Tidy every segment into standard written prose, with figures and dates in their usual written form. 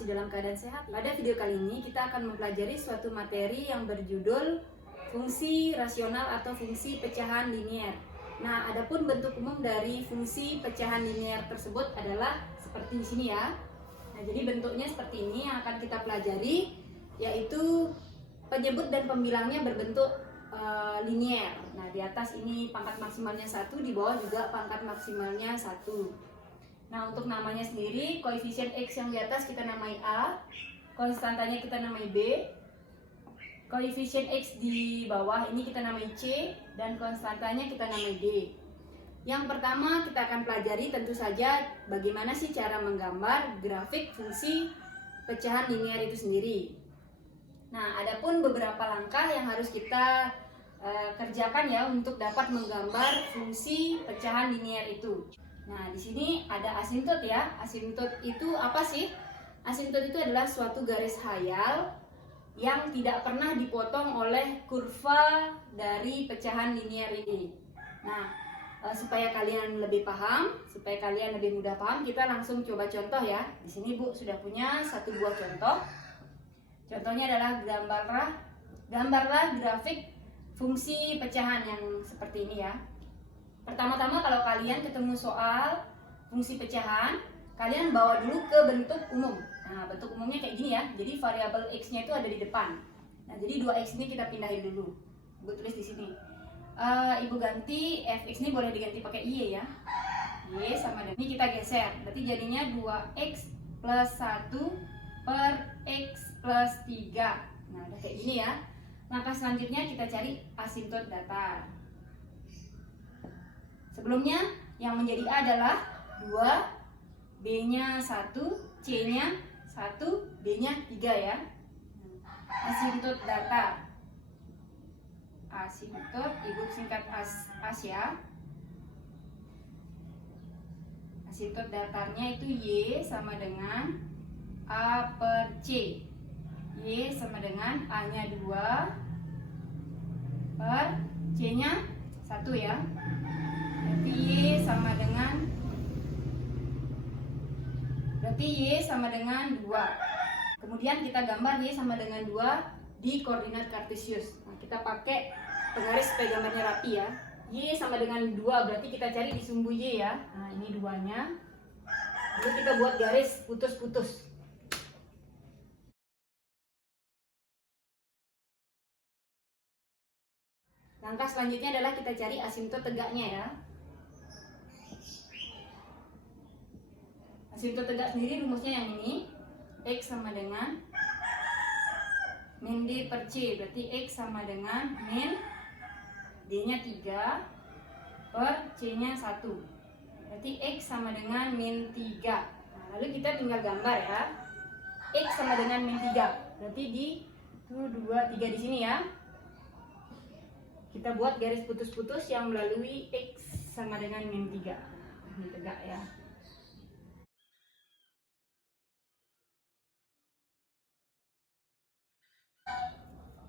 masih dalam keadaan sehat? Pada video kali ini kita akan mempelajari suatu materi yang berjudul fungsi rasional atau fungsi pecahan linier. Nah, adapun bentuk umum dari fungsi pecahan linier tersebut adalah seperti di sini ya. Nah, jadi bentuknya seperti ini yang akan kita pelajari, yaitu penyebut dan pembilangnya berbentuk linier. Nah, di atas ini pangkat maksimalnya 1, di bawah juga pangkat maksimalnya 1. Nah, untuk namanya sendiri, koefisien X yang di atas kita namai A, konstantanya kita namai B, koefisien X di bawah ini kita namai C, dan konstantanya kita namai D. Yang pertama kita akan pelajari tentu saja bagaimana sih cara menggambar grafik fungsi pecahan linier itu sendiri. Nah, adapun beberapa langkah yang harus kita kerjakan ya untuk dapat menggambar fungsi pecahan linier itu. Nah, di sini ada asimptot ya. Asimptot itu apa sih? Asimptot itu adalah suatu garis hayal yang tidak pernah dipotong oleh kurva dari pecahan linier ini. Nah, supaya kalian lebih paham, supaya kalian lebih mudah paham, kita langsung coba contoh ya. Di sini Bu sudah punya satu buah contoh. Contohnya adalah gambarlah grafik fungsi pecahan yang seperti ini ya. Pertama-tama kalau kalian ketemu soal fungsi pecahan, kalian bawa dulu ke bentuk umum. Nah, bentuk umumnya kayak gini ya. Jadi variabel X-nya itu ada di depan. Nah, jadi 2X ini kita pindahin dulu. Ibu tulis di sini. Ibu ganti Fx ini boleh diganti pakai Y ya. Y sama dengan ini kita geser. Berarti jadinya 2X plus 1 per X plus 3. Nah, udah kayak gini ya. Langkah selanjutnya kita cari asimptot datar. Sebelumnya yang menjadi A adalah 2, B-nya 1, C-nya 1, D-nya 3 ya. Asimptot datar. Asimptot, Ibu singkat AS ya. Asimptot datarnya itu Y sama dengan A per C. Y sama dengan A-nya 2 per C-nya 1 ya. Berarti Y sama dengan 2. Kemudian kita gambar Y sama dengan 2 di koordinat kartesius. Nah, kita pakai penggaris supaya gambarnya rapi ya. Y sama dengan 2, berarti kita cari di sumbu Y ya. Nah, ini 2-nya. Lalu kita buat garis putus-putus. Langkah selanjutnya adalah kita cari asimptot tegaknya ya. Asimptot tegak sendiri rumusnya yang ini. X sama dengan min D per C. Berarti X sama dengan min D-nya 3 per C-nya 1. Berarti X sama dengan min 3. Nah, lalu kita tinggal gambar ya. X sama dengan min 3. Berarti di 2, 3 di sini ya. Kita buat garis putus-putus yang melalui X sama dengan min 3. Ini tegak ya.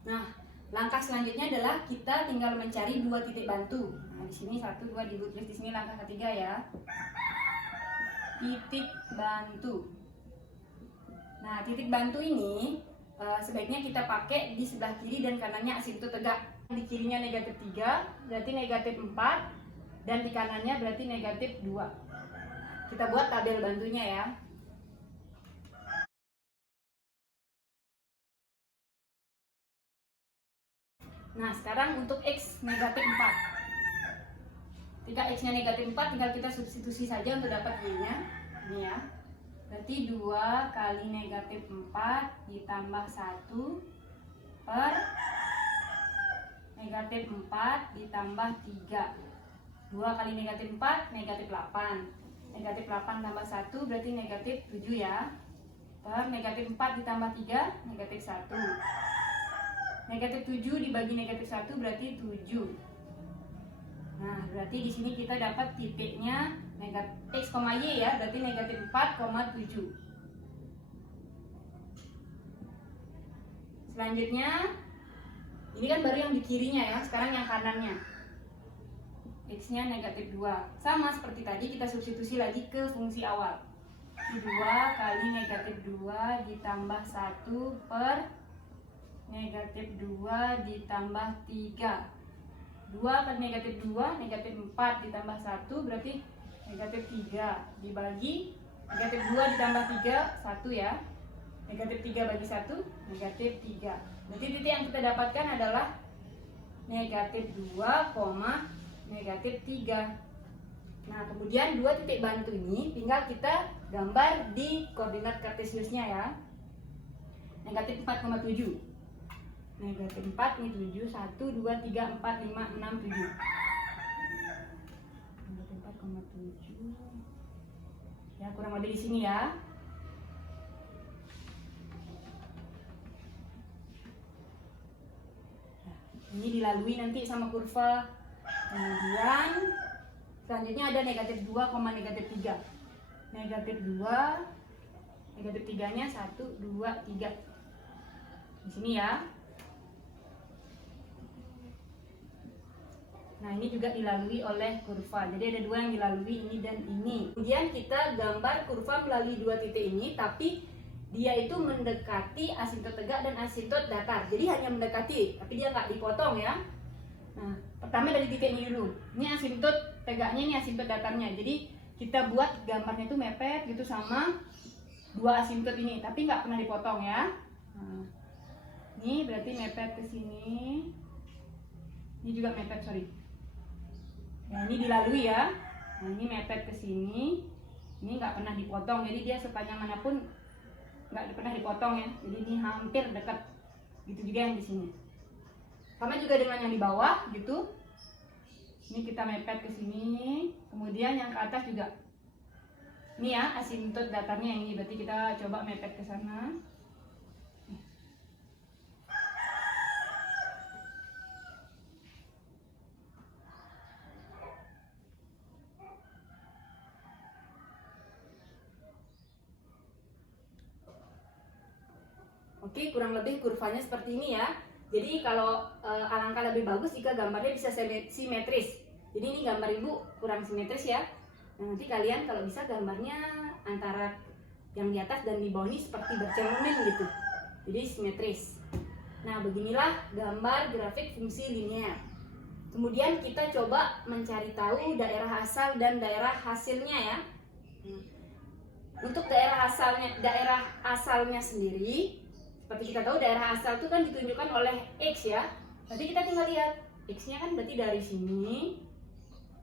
Nah, langkah selanjutnya adalah kita tinggal mencari 2 titik bantu. Nah, di sini 1, 2 ditulis di sini langkah ketiga ya. Titik bantu. Nah, titik bantu ini sebaiknya kita pakai di sebelah kiri dan kanannya asimptot tegak. Di kirinya negatif 3, berarti negatif 4, dan di kanannya berarti negatif 2. Kita buat tabel bantunya ya. Nah, sekarang untuk X negatif 4. Ketika X-nya negatif 4, tinggal kita substitusi saja untuk dapat Y-nya. Ini ya. Berarti 2 kali negatif 4 ditambah 1 per negatif 4 ditambah 3. 2 kali negatif 4, negatif 8. Negatif 8 tambah 1 berarti negatif 7 ya. Per negatif 4 ditambah 3, negatif 1. Negatif 7 dibagi negatif 1 berarti 7. Nah, berarti di sini kita dapat titiknya X, Y ya, berarti negatif 4,7. Selanjutnya, ini kan baru yang di kirinya ya, sekarang yang kanannya. X-nya negatif 2. Sama seperti tadi, kita substitusi lagi ke fungsi awal. 2 kali negatif 2 ditambah 1 per negatif 2 ditambah 3. 2 kali negatif 2, negatif 4 ditambah 1 berarti negatif 3. Dibagi negatif 2 ditambah 3, 1 ya. Negatif 3 bagi 1, negatif 3. Berarti titik yang kita dapatkan adalah negatif 2, negatif 3. Nah, kemudian dua titik bantu ini tinggal kita gambar di koordinat kartesiusnya ya. Negatif 4,7. Negatif 4 ini 7, 1, 2, 3, 4, 5, 6, 7. Negatif 4,7. Ya, kurang lebih di sini ya. Nah, ini dilalui nanti sama kurva. Kemudian selanjutnya ada negatif 2, negatif 3. Negatif 2, negatif 3-nya 1, 2, 3. Di sini ya. Nah, ini juga dilalui oleh kurva. Jadi ada dua yang dilalui, ini dan ini. Kemudian kita gambar kurva melalui dua titik ini, tapi dia itu mendekati asintot tegak dan asintot datar. Jadi hanya mendekati, tapi dia nggak dipotong ya. Nah, pertama dari titik ini dulu. Ini asintot tegaknya, ini asintot datarnya. Jadi kita buat gambarnya itu mepet gitu sama dua asintot ini, tapi nggak pernah dipotong ya. Nah, ini berarti mepet ke sini. Ini juga mepet, sorry. Nah, ini dilalui ya. Nah, ini mepet ke sini. Ini nggak pernah dipotong, jadi dia sepanjang manapun nggak pernah dipotong ya. Jadi ini hampir dekat. Gitu juga yang di sini. Sama juga dengan yang di bawah gitu. Ini kita mepet ke sini. Kemudian yang ke atas juga. Ini ya asintot datarnya yang ini. Berarti kita coba mepet ke sana. Oke, kurang lebih kurvanya seperti ini ya. Jadi kalau alangkah lebih bagus jika gambarnya bisa simetris. Jadi ini gambar ibu kurang simetris ya. Nah, nanti kalian kalau bisa gambarnya antara yang di atas dan di bawah ini seperti bercermin gitu. Jadi simetris. Nah, beginilah gambar grafik fungsi linear. Kemudian kita coba mencari tahu daerah asal dan daerah hasilnya ya. Untuk daerah asalnya sendiri, seperti kita tahu daerah asal itu kan ditunjukkan oleh X ya. Berarti kita tinggal lihat X-nya kan berarti dari sini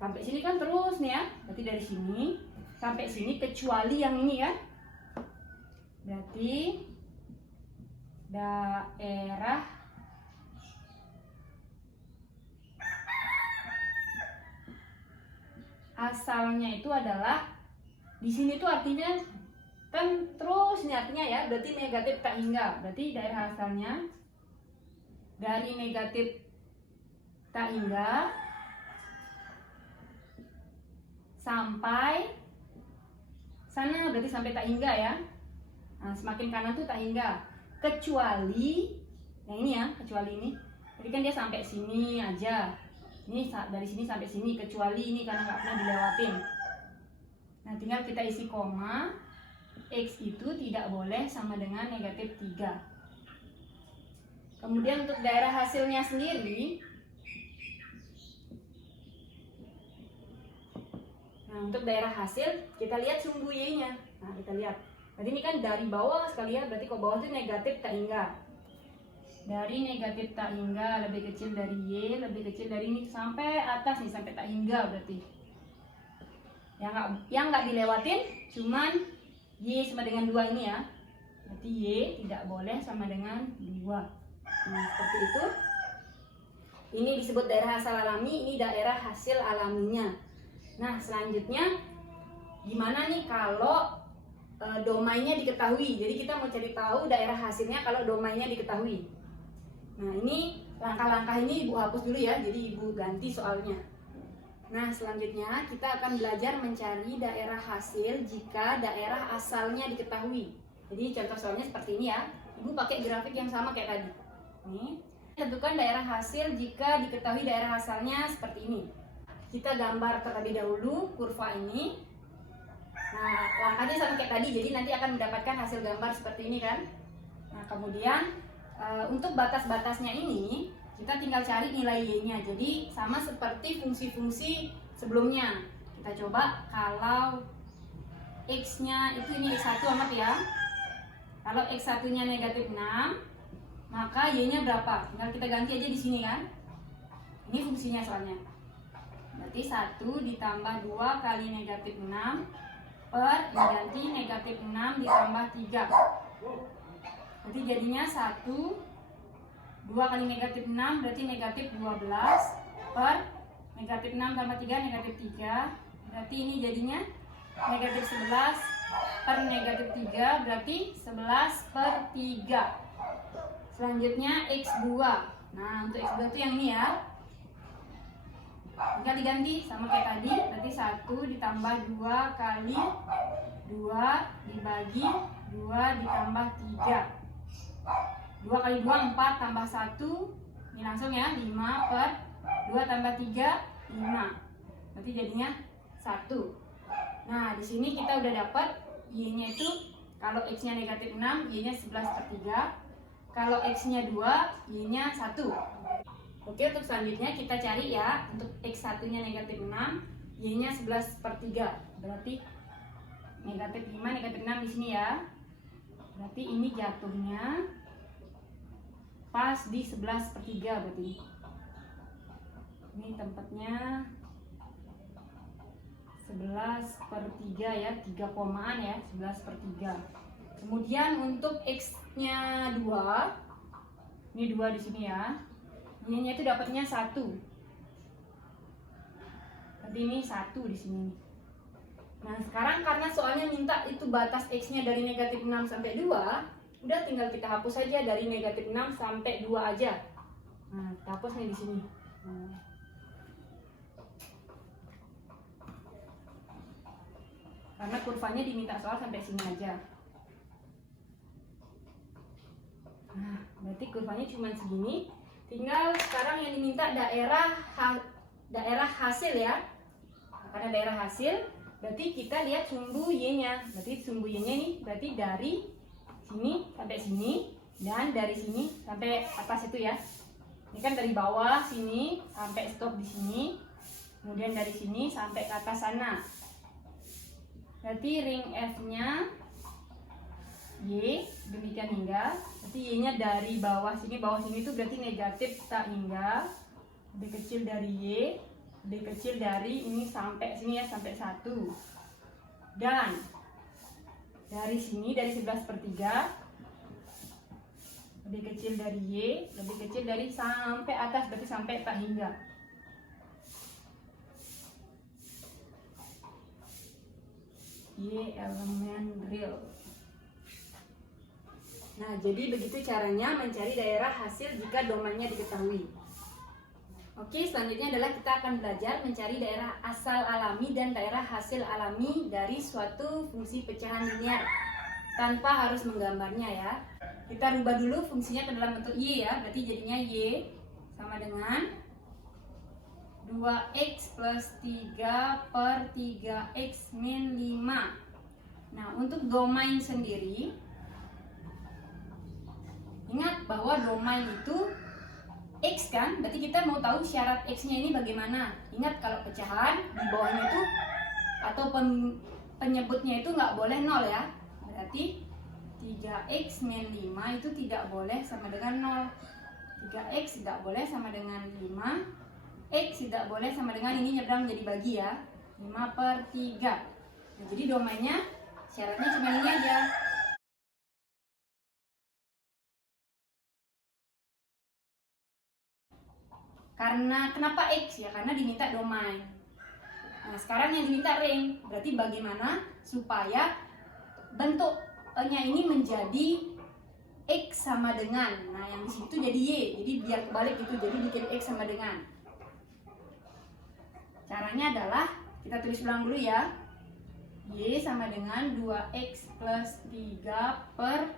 sampai sini kan terus nih ya. Berarti dari sini sampai sini kecuali yang ini ya. Berarti daerah asalnya itu adalah di sini tuh artinya kan terus ini artinya ya, berarti negatif tak hingga. Berarti daerah asalnya dari negatif tak hingga sampai sana, berarti sampai tak hingga ya. Nah, semakin kanan tuh tak hingga, kecuali yang ini ya, kecuali ini. Jadi kan dia sampai sini aja. Ini dari sini sampai sini, kecuali ini karena nggak pernah dilewatin. Nah, tinggal kita isi koma. X itu tidak boleh sama dengan negatif 3. Kemudian untuk daerah hasilnya sendiri, nah untuk daerah hasil kita lihat sumbu Y-nya. Nah, kita lihat. Berarti ini kan dari bawah sekali ya, berarti ke bawah itu negatif tak hingga. Dari negatif tak hingga lebih kecil dari Y, lebih kecil dari ini sampai atas nih, sampai tak hingga berarti. Yang nggak dilewatin cuman Y sama dengan 2 ini ya. Berarti Y tidak boleh sama dengan 2. Nah, seperti itu. Ini disebut daerah asal alami, ini daerah hasil alaminya. Nah, selanjutnya gimana nih kalau domainnya diketahui. Jadi kita mau cari tahu daerah hasilnya kalau domainnya diketahui. Nah, ini langkah-langkah ini Ibu hapus dulu ya. Jadi Ibu ganti soalnya. Nah, selanjutnya kita akan belajar mencari daerah hasil jika daerah asalnya diketahui. Jadi contoh soalnya seperti ini ya. Ibu pakai grafik yang sama kayak tadi. Nih, tentukan daerah hasil jika diketahui daerah asalnya seperti ini. Kita gambar terlebih dahulu kurva ini. Nah, langkahnya sama kayak tadi, jadi nanti akan mendapatkan hasil gambar seperti ini kan. Nah, kemudian untuk batas-batasnya ini kita tinggal cari nilai y-nya. Jadi sama seperti fungsi-fungsi sebelumnya. Kita coba kalau x-nya itu ini x1 amat ya. Kalau x1-nya negatif 6, maka y-nya berapa? Tinggal kita ganti aja di sini kan. Ini fungsinya soalnya. Berarti 1 ditambah 2 kali negatif 6 per ganti negatif 6 ditambah 3. Berarti jadinya 1, 2 kali negatif 6 berarti negatif 12 per negatif 6 tambah 3 negatif 3. Berarti ini jadinya negatif 11 per negatif 3 berarti 11 per 3. Selanjutnya x2. Nah, untuk x2 itu yang ini ya. Tinggal diganti sama kayak tadi. Berarti 1 ditambah 2 kali 2 dibagi 2 ditambah 3. 2 kali 2 4 tambah 1. Ini langsung ya, 5 per 2 tambah 3 5. Berarti jadinya 1. Nah, di sini kita udah dapat y-nya itu kalau x-nya negatif 6, y-nya 11 per 3. Kalau x-nya 2, y-nya 1. Oke, untuk selanjutnya kita cari ya. Untuk x1-nya negatif 6, y-nya 11 per 3. Berarti negatif 5, negatif 6 di sini ya. Berarti ini jatuhnya pas di 11 per 3 berarti. Ini tempatnya 11 per 3 ya, 3 komaan ya, 11 per 3. Kemudian untuk x-nya 2, ini 2 di sini ya, y-nya itu dapatnya 1. Berarti ini 1 di sini. Nah, sekarang karena soalnya minta itu batas x-nya dari negatif 6 sampai 2, udah tinggal kita hapus saja dari negatif 6 sampai 2 aja. Nah, kita hapus nih di sini. Karena kurvanya diminta soal sampai sini aja. Nah, berarti kurvanya cuma segini. Tinggal sekarang yang diminta daerah hasil ya. Karena daerah hasil, berarti kita lihat sumbu y-nya. Berarti sumbu y-nya ini berarti dari sini sampai sini dan dari sini sampai atas itu ya. Ini kan dari bawah sini sampai stop di sini. Kemudian dari sini sampai ke atas sana. Berarti ring F-nya Y, demikian hingga. Berarti Y-nya dari bawah sini itu berarti negatif tak hingga. Lebih kecil dari Y, lebih kecil dari ini sampai sini ya, sampai 1. Dan dari sini, dari 11 per 3, lebih kecil dari Y, lebih kecil dari sampai atas, berarti sampai tak hingga. Y elemen real. Nah, jadi begitu caranya mencari daerah hasil jika domainnya diketahui. Oke, selanjutnya adalah kita akan belajar mencari daerah asal alami dan daerah hasil alami dari suatu fungsi pecahan linear tanpa harus menggambarnya ya. Kita rubah dulu fungsinya ke dalam bentuk Y ya, berarti jadinya Y sama dengan 2x plus 3 per 3x min 5. Nah, untuk domain sendiri, ingat bahwa domain itu x kan, berarti kita mau tahu syarat x-nya ini bagaimana. Ingat kalau pecahan di bawahnya itu atau penyebutnya itu nggak boleh 0 ya. Berarti 3x min 5 itu tidak boleh sama dengan 0. 3x tidak boleh sama dengan 5. X tidak boleh sama dengan ini nyebrang jadi bagi ya, 5 per 3. Nah, jadi domainnya syaratnya cuma ini aja. Karena kenapa X ya? Karena diminta domain. Nah, sekarang yang diminta ring. Berarti bagaimana supaya bentuknya ini menjadi X sama dengan. Nah, yang di situ jadi Y. Jadi biar kebalik gitu. Jadi bikin X sama dengan. Caranya adalah kita tulis ulang dulu ya. Y sama dengan 2x plus 3 per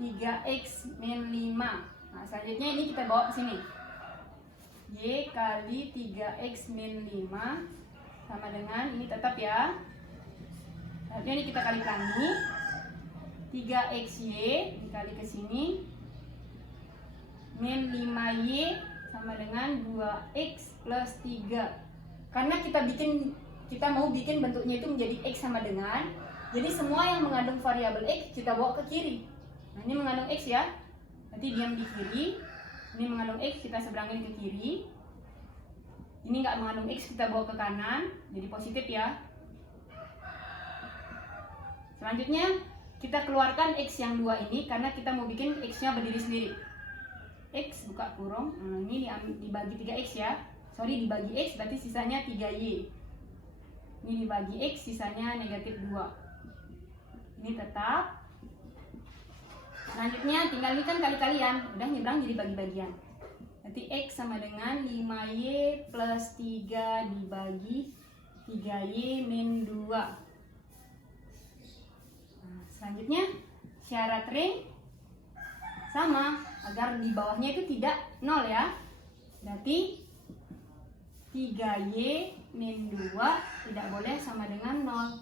3x min 5. Nah, selanjutnya ini kita bawa ke sini. Y kali 3x min 5 sama dengan ini tetap ya, Artinya ini kita kalikan ini 3xy dikali ke sini min 5y sama dengan 2x plus 3. Karena kita mau bikin bentuknya itu menjadi x sama dengan, jadi semua yang mengandung variabel x kita bawa ke kiri. Nah, ini mengandung x ya, berarti diam di kiri. Ini mengandung x, kita seberangin ke kiri. Ini nggak mengandung x, kita bawa ke kanan, jadi positif ya. Selanjutnya kita keluarkan x yang 2 ini karena kita mau bikin x-nya berdiri sendiri. X buka kurung, nah, ini dibagi 3x ya. Sorry, dibagi x berarti sisanya 3y. Ini dibagi x sisanya negatif 2. Ini tetap. Selanjutnya tinggal ini kan kali-kalian, udah nyebrang jadi bagi-bagian. Berarti x sama dengan 5y plus 3 dibagi 3y min 2. Nah, selanjutnya syarat ring sama agar di bawahnya itu tidak 0 ya. Berarti 3y min 2 tidak boleh sama dengan 0.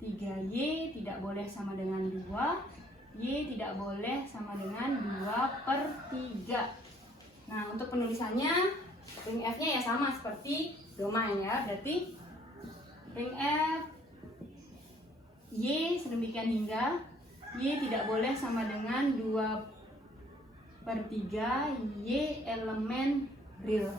3y tidak boleh sama dengan 2. Y tidak boleh sama dengan 2/3. Nah, untuk penulisannya ring F-nya ya sama seperti domain ya. Berarti ring F Y sedemikian hingga Y tidak boleh sama dengan 2/3 Y elemen real.